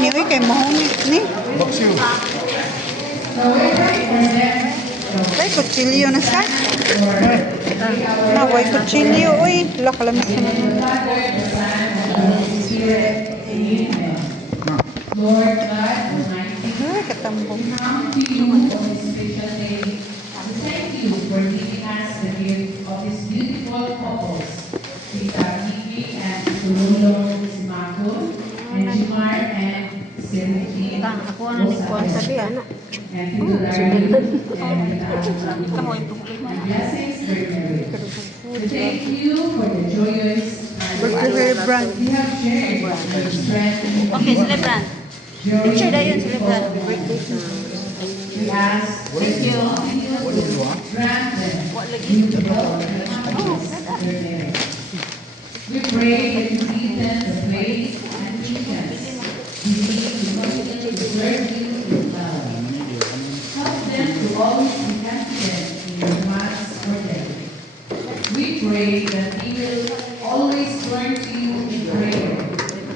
Ni uy kay mahuni ni. Baksiw. Kay kutsilyo na sa. Na way kutsilyo uy. Lakalamit sa mga. Lord God Almighty, come to you on this special day thank you for giving us the gift of these beautiful couples, Tita Vicky and Thank you for the joyous Brand. We have shared strength. Okay, celebrant. Picture na yun, celebrant. We ask, thank you. We pray that you them Pray that they will always turn to you in prayer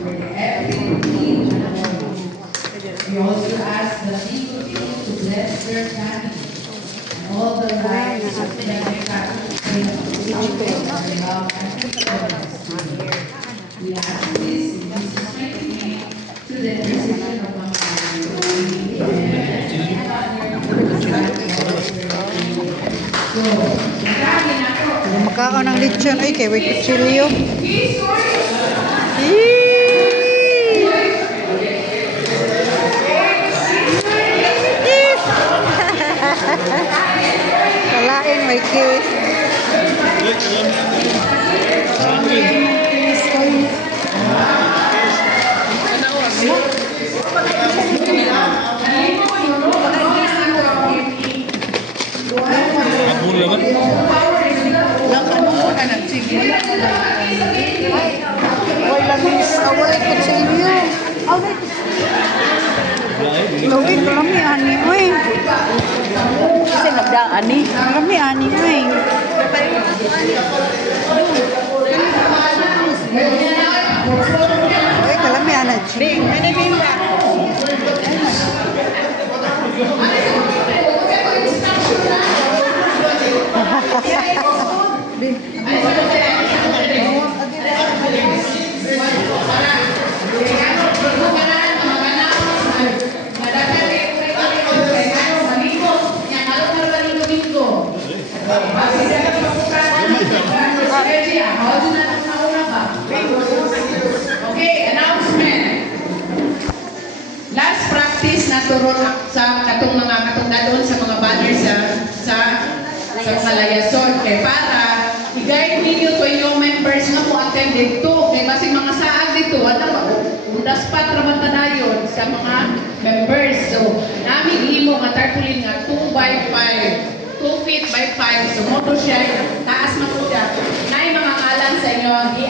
for every need and. We also ask that He continue to bless their family and all the lives of their family their love and po. Makaon ng lechon ay kay way kutsilyo. Eee! Kalain may kiss. Ang mula ba? Way langis, away kutsilyo. Lagi kalami ani oy. Kasi nagdaan ni. Kalami ani oy. Oy Okay, announcement. Last practice na sa katong mga katungdadon sa mga banners sa sa sa mga layason kay para i-guide ninyo to inyong members nga mo attend dito. Kay basig mga saag dito wala ba undas pa traman tadayon sa mga members. So namin himo nga tarpaulin nga 2 by 5 2 feet by 5 so mo to siya taas man po siya na